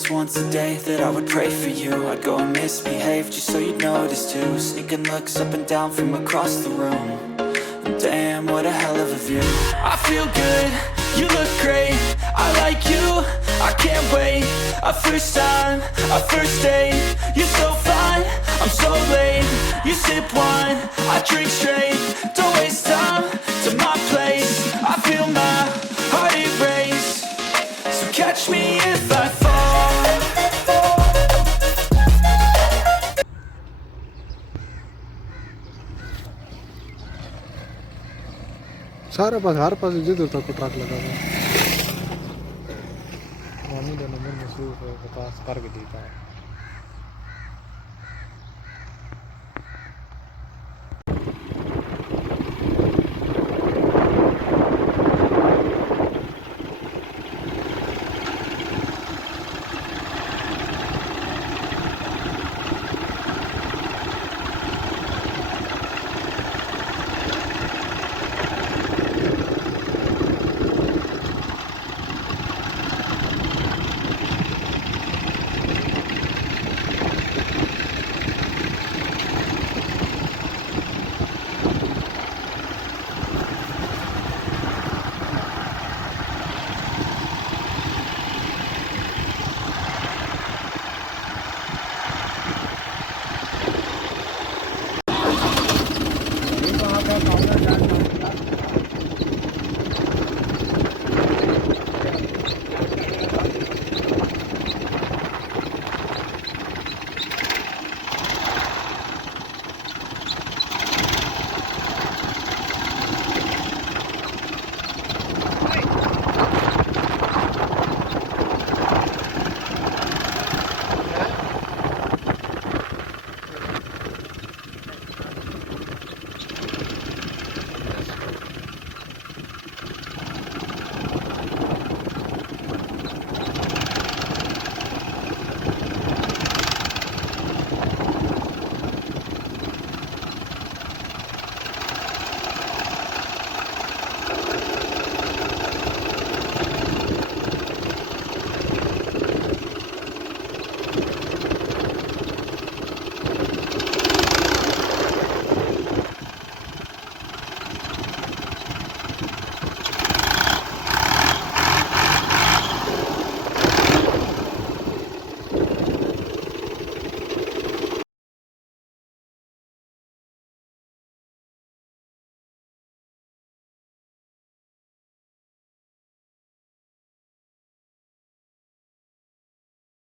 was once a day that I would pray for you. I'd go and misbehave just so you'd notice too. Sneaking looks up and down from across the room. And damn, what a hell of a view. I feel good, you look great, I like you, I can't wait. A first time, a first date. You're so fine, I'm so late. You sip wine, I drink straight. Don't waste time to my place. I feel my heart erase. So catch me if I fall. سارا بس ہر پاس جدھر تک truck لگا ہوا مانی کا number مصروف ہے پاس کر کے دیتا ہے.